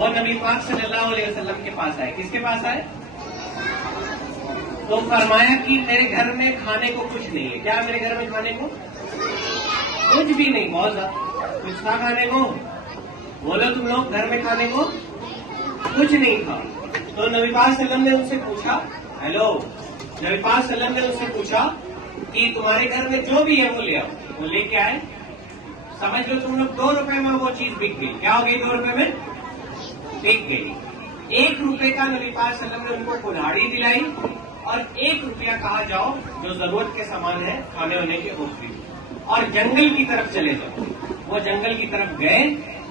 वो नबी पाक सल्लल्लाहु अलैहि वसल्लम के पास आए। किसके पास आए? तो फरमाया कि मेरे घर में खाने को कुछ नहीं है। क्या मेरे घर में खाने को? कुछ भी नहीं। बहुत ज्यादा कुछ था खाने को? बोलो तुम लोग, घर में खाने को कुछ नहीं था। तो नबी पाक सल्लम ने उनसे पूछा, हेलो, नबी पाक सल्लम ने उनसे पूछा कि तुम्हारे घर में जो भी है वो ले आओ। वो लेके आए। समझ लो तुम लोग 2 रुपए में वो चीज बिक गई। क्या हो गई? 2 रुपए में बिक गई। 1 रुपए का नबी पाक सल्लम ने उनको कुल्हाड़ी दिलाई और 1 रुपया कहा जाओ जो जरूरत के सामान है खाने होने के वो खरीदो और जंगल की तरफ चले जाओ। वो जंगल की तरफ गए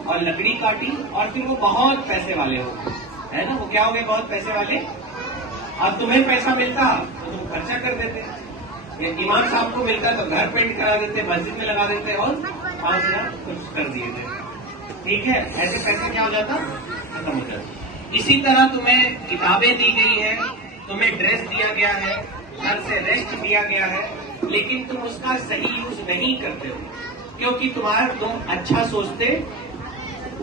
और लकड़ी काटी और फिर वो बहुत पैसे वाले हो गए, है ना। वो क्या हो गए? बहुत पैसे वाले। अब तुम्हें पैसा मिलता तो तुम खर्चा कर देते। इमाम साहब को मिलता तो घर पेंट करा देते, मस्जिद में लगा देते और 5,000 कुछ कर दिए थे। ठीक है, ऐसे पैसे क्या हो जाता? खत्म हो जाता। इसी तरह तुम्हें किताबें दी गई है, तुम्हें ड्रेस दिया गया है, घर से रेस्ट दिया गया है, लेकिन तुम उसका सही यूज नहीं करते हो क्योंकि तुम अच्छा सोचते,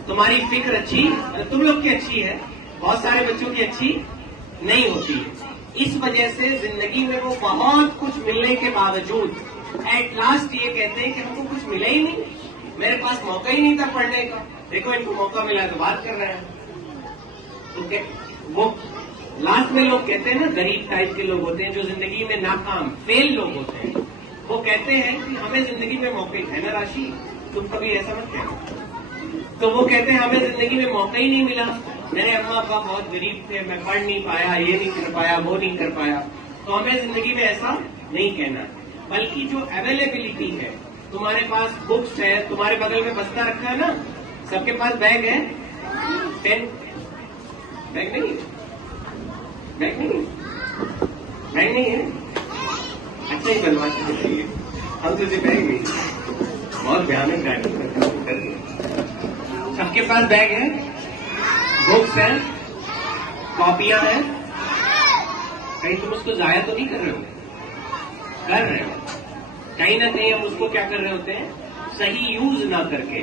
तुम्हारी फिक्र अच्छी, तुम लोग की अच्छी है, बहुत सारे बच्चों की अच्छी नहीं होती है। इस वजह से जिंदगी में वो बहुत कुछ मिलने के बावजूद एट लास्ट ये कहते हैं कि हमको कुछ मिला ही नहीं, मेरे पास मौका ही नहीं था पढ़ने का। देखो इनको मौका मिला तो बात कर रहे हैं। तो वो लास्ट में लोग कहते हैं ना, गरीब टाइप के लोग होते हैं जो जिंदगी में नाकाम फेल लोग होते हैं, वो कहते हैं कि हमें जिंदगी में मौके है ना राशि, तुम कभी ऐसा मत कहना। तो वो कहते हैं हमें जिंदगी में मौका ही नहीं मिला, मेरे अम्मा अब्बा बहुत गरीब थे, मैं पढ़ नहीं पाया, ये नहीं कर पाया, वो नहीं कर पाया। तो हमें जिंदगी में ऐसा नहीं कहना, बल्कि जो अवेलेबिलिटी है, तुम्हारे पास बुक्स है, तुम्हारे बगल में बस्ता रखा है ना, सबके पास बैग है, पेन, बैग नहीं है, बैग नहीं है, बैग नहीं है, अच्छा ही बनवा चाहिए। हम तुझे बैग नहीं, बहुत भयानक बैग कर दिया। सबके पास बैग है, बुक्स है, कॉपियां हैं, कहीं तुम उसको जाया तो नहीं कर रहे हो? कर रहे हो। कहीं ना कहीं हम उसको क्या कर रहे होते हैं? सही यूज ना करके,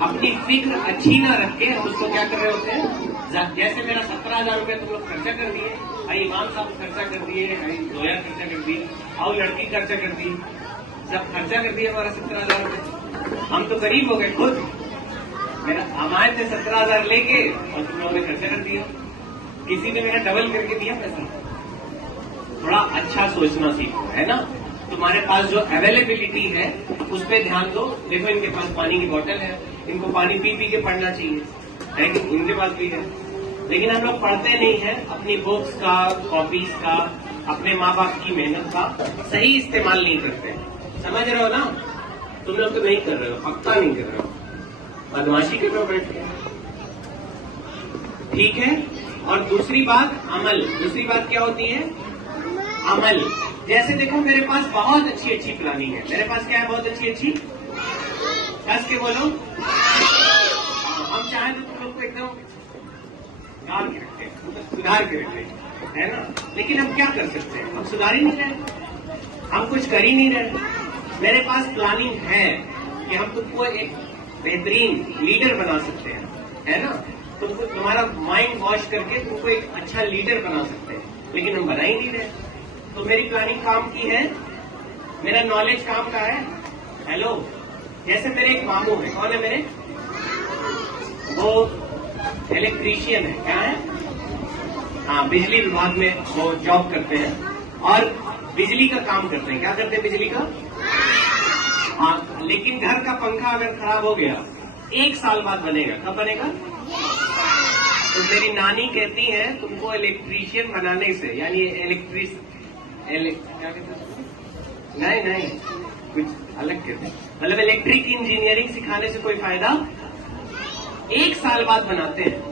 अपनी फिक्र अच्छी ना रख के हम उसको क्या कर रहे होते हैं? जैसे मेरा 17,000 रुपये तुम लोग खर्चा कर दिए, भाई इमाम साहब खर्चा कर दिए, भाई जोया खर्चा कर दिए, और लड़की खर्चा कर दी, सब खर्चा कर दिए हमारा 17,000 रुपये। हम तो गरीब हो गए खुद। मेरा हमारे से 17,000 लेके और तुम लोगों ने खर्चा कर दिया। किसी ने मेरा डबल करके दिया पैसा। थोड़ा अच्छा सोचना सीखो, है ना। तुम्हारे पास जो अवेलेबिलिटी है उस पर ध्यान दो। देखो इनके पास पानी की बोतल है, इनको पानी पी पी के पढ़ना चाहिए, लेकिन इनके पास भी है, लेकिन हम लोग पढ़ते नहीं है। अपनी बुक्स का, कॉपीज का, अपने माँ बाप की मेहनत का सही इस्तेमाल नहीं करते। समझ रहे हो ना? तुम लोग तो नहीं कर रहे हो, पक्का नहीं कर रहे हो, बदमाशी के पे बैठ गए। ठीक है। और दूसरी बात अमल। दूसरी बात क्या होती है? अमल। जैसे देखो मेरे पास बहुत अच्छी अच्छी प्लानिंग है। मेरे पास क्या है? बहुत अच्छी अच्छी। कस के बोलो। हम चाहें तो तुम लोग को एकदम गाड़ के रखते हैं, सुधार के रखते हैं, है ना। लेकिन हम क्या कर सकते हैं? हम सुधार ही नहीं रहे, हम कुछ कर ही नहीं रहे। मेरे पास प्लानिंग है कि हम तुमको एक बेहतरीन लीडर बना सकते हैं, है ना। तुमको तुम्हारा माइंड वॉश करके तुमको एक अच्छा लीडर बना सकते हैं, लेकिन हम बना ही नहीं रहे। तो मेरी प्लानिंग काम की है, मेरा नॉलेज काम का है। हेलो, जैसे मेरे एक मामू है, कौन है मेरे? वो इलेक्ट्रीशियन है। क्या है? हाँ, बिजली विभाग में वो जॉब करते हैं और बिजली का काम करते हैं। क्या करते हैं? बिजली का। हाँ, लेकिन घर का पंखा अगर खराब हो गया 1 साल बाद बनेगा। कब बनेगा? तो मेरी नानी कहती है तुमको इलेक्ट्रीशियन बनाने से, यानी क्या कहते हैं? नहीं, कुछ अलग कहते हैं, मतलब इलेक्ट्रिक इंजीनियरिंग सिखाने से कोई फायदा 1 साल बाद बनाते हैं।